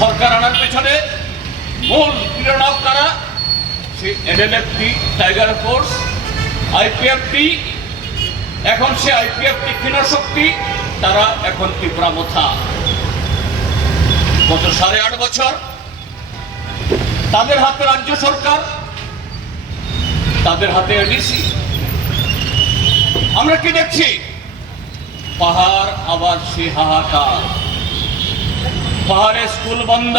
সরকার আনার পেছনে মূল প্রেরণাও কারা? সে এনএলএফটি, টাইগার ফোর্স, আইপিএফটি। এখন সে আইপিএফটি ক্ষীণ শক্তি, তারা এখন তীব্রামথা। গত 8.5 বছর তাদের হাতে রাজ্য সরকার, তাদের হাতে এডিসি। আমরা কি দেখছি? পাহাড় আবার সে হাহাকার। পাহাড়ে স্কুল বন্ধ,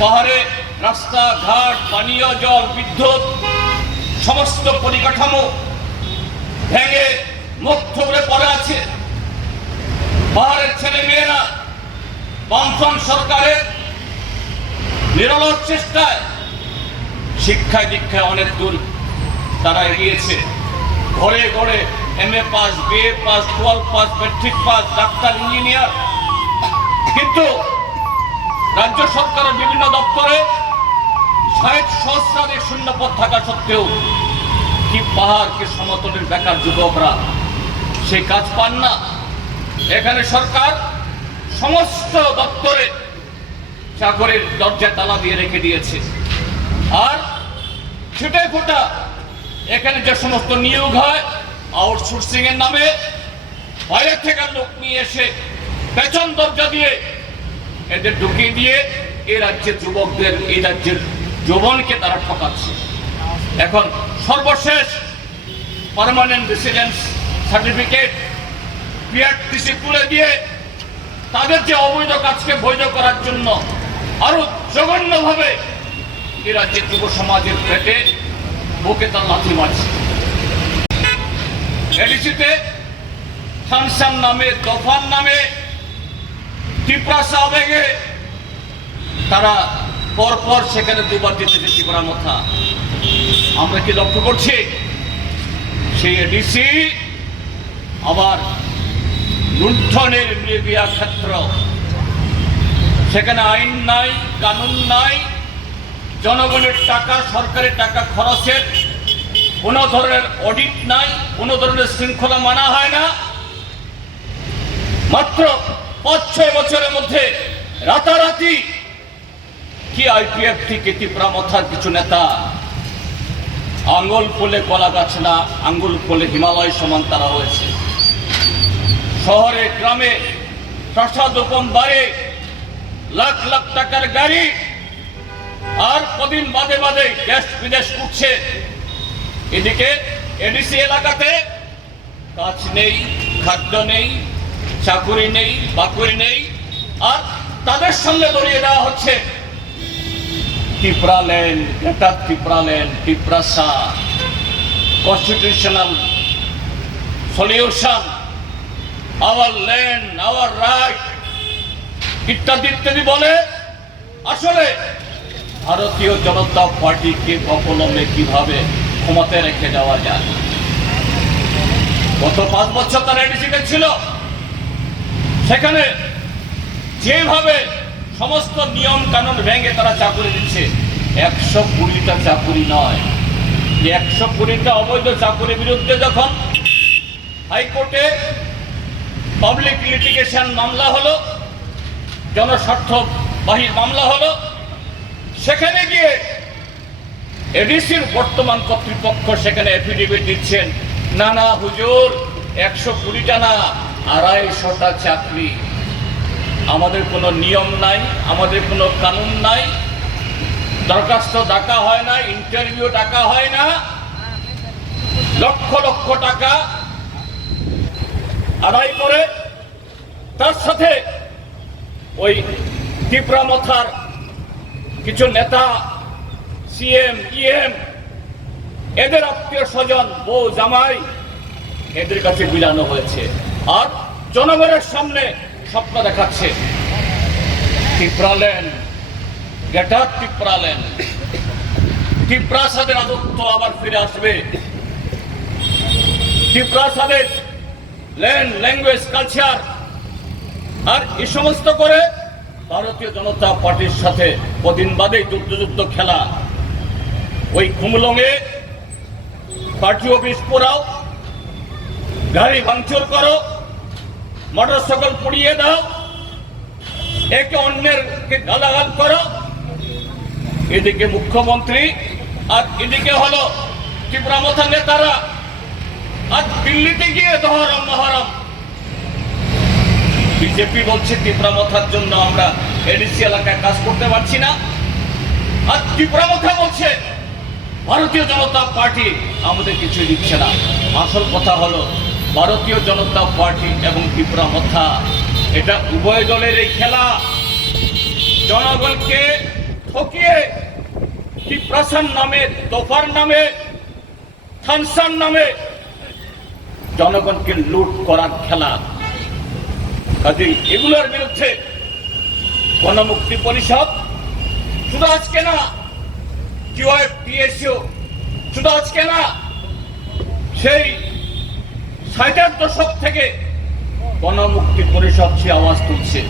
পাহাড়ে রাস্তাঘাট, পানীয় জল, বিদ্যুৎ, সমস্ত পরিকাঠামো ভেঙে মুখ থুবড়ে পড়ে আছে। পাহাড়ের ছেলে মেয়েরা বামফ্রন্ট সরকারের নিরলস চেষ্টায় শিক্ষায় দীক্ষায় অনেক দূর তারা এগিয়েছে। ঘরে ঘরে MA pass, BA pass, 12 pass, matric pass, doctor, engineer. কিন্তু রাজ্য সরকারের বিভিন্ন দপ্তরে 60 সহস্রাধিক শূন্যপদ থাকা সত্ত্বেও কি পাহাড় কি সমতলের বেকার যুবকরা সেই কাজ পান না? এখানে সরকার সমস্ত দপ্তরে চাকরির দরজা তালা দিয়ে রেখে দিয়েছে। আর ছিটে ফোটা এখানে যে সমস্ত নিয়োগ হয় আউটসোর্সিং এর নামে বাইরে থেকে লোক নিয়ে এসে পেছন দরজা দিয়ে এদের ঢুকিয়ে দিয়ে এই রাজ্যের যুবকদের, এই রাজ্যের যৌবনকে তারা ঠকাচ্ছে। এখন সর্বশেষ পার্মানেন্ট রেসিডেন্স সার্টিফিকেট, PRTC তুলে দিয়ে তাদের যে অবৈধ কাজকে বৈধ করার জন্য আরো জঘন্যভাবে এই রাজ্যের যুব সমাজের পেটে বুকে তার লাথি মারছে। এডিসিতে শানশান নামে, তোফান নামে, টিপ্রাসা আবেগে তারা পরপর সেখানে দুবার যেতেছে তীব্রামথা। আমরা কি লক্ষ্য করছি? সেই এডিসি আবার লুণ্ঠনের মিডিয়া ক্ষেত্র। সেখানে আইন নাই, কানুন নাই, জনগণের টাকা, সরকারের টাকা খরচের কোনো ধরনের অডিট নাই, কোনো ধরনের শৃঙ্খলা মানা হয় না। মাত্র 5-6 বছরের মধ্যে রাতারাতি কি IPF থেকে তীব্রামথার কিছু নেতা আঙ্গুল ফুলে কলা গাছ না, আঙ্গুল ফুলে হিমালয় সমান তারা হয়েছে। শহরে গ্রামে প্রাসাদ ওপন বাড়ি, লাখ লাখ টাকার গাড়ি, আর কদিন বাদে বাদে দেশ বিদেশ উঠছে। এদিকে এডিসি এলাকাতে কাজ নেই, খাদ্য নেই, চাকুরি নেই, বাকুরি নেই, আর তাদের সঙ্গে দড়িয়ে দেওয়া হচ্ছে Tipraland, greater Tipraland, Tiprasa, constitutional solution, our land, hour right ইত্যাদি ইত্যাদি বলে। আসলে ভারতীয় জনতা পার্টিকে অবলম্বে কিভাবে ক্ষমতায় রেখে দেওয়া যায়? গত 5 বছর তারা এডিসিতে ছিল, সেখানে যেভাবে সমস্ত নিয়ম কানুন ভেঙে তারা চাকুরি দিচ্ছে, 120টা চাকুরি নয়, 120টা অবৈধ চাকুরির বিরুদ্ধে যখন হাইকোর্টে পাবলিক লিটিগেশন মামলা হলো, জনস্বার্থ বাহির মামলা হলো, সেখানে গিয়ে এডিসির বর্তমান কর্তৃপক্ষ সেখানে এফিডেভিট দিচ্ছেন, না না হুজুর, 120টা না, 250টা চাকরি। আমাদের কোনো নিয়ম নাই, আমাদের কোনো কানুন নাই, দরখাস্ত ডাকা হয় না, ইন্টারভিউ ডাকা হয় না, লক্ষ লক্ষ টাকা আদায় করে তার সাথে ওই তীব্রামথার কিছু নেতা, CM, EM, এদের আত্মীয় স্বজন, বউ জামাই, এদের কাছে বিলানো হয়েছে। আর জনগণের সামনে স্বপ্ন দেখাচ্ছে টিপ্রাল্যান্ড, গ্রেটার টিপ্রাল্যান্ড, টিপ্রাসাদের রাজত্ব আবার ফিরে আসবে। টিপ্রাসাদের ল্যান্ড, ল্যাঙ্গুয়েজ, কালচার, আর এই সমস্ত করে ভারতীয় জনতা পার্টির সাথে কদিন বাদে যুদ্ধ খেলা। ওই খুমলংয়ে পার্টি অফিস পোড়াও, গাড়ি ভাঙচুর করো, মোটরসাইকেল পুড়িয়ে দাও, একে অন্যের কে গালাগাল করো, এদিকে মুখ্যমন্ত্রী আর এদিকে হলো তীব্রামথা নেতারা আর দিল্লিতে গিয়ে ধরম মহরম। বিজেপি বলছে তীব্রামথার জন্য আমরা এডিসি এলাকায় কাজ করতে পারছি না, আর তীব্রামথা বলছে ভারতীয় জনতা পার্টি আমাদের কিছু দিচ্ছে না। আসল কথা হলো ভারতীয় জনতা পার্টি এবং তীব্রামথা এটা উভয় দলের এই খেলা। জনগণকে ঠকিয়ে তীব্রাসান নামে, তোফার নামে, থানসান নামে জনগণকে লুট করার খেলা। কাজেই এগুলোর বিরুদ্ধে গণমুক্তি পরিষদ শুধু আজকে না, টিএসইউ শুধু আজকে না, সেই 60-এর দশক থেকে গণমুক্তি পরিষদ সে আওয়াজ তুলছে।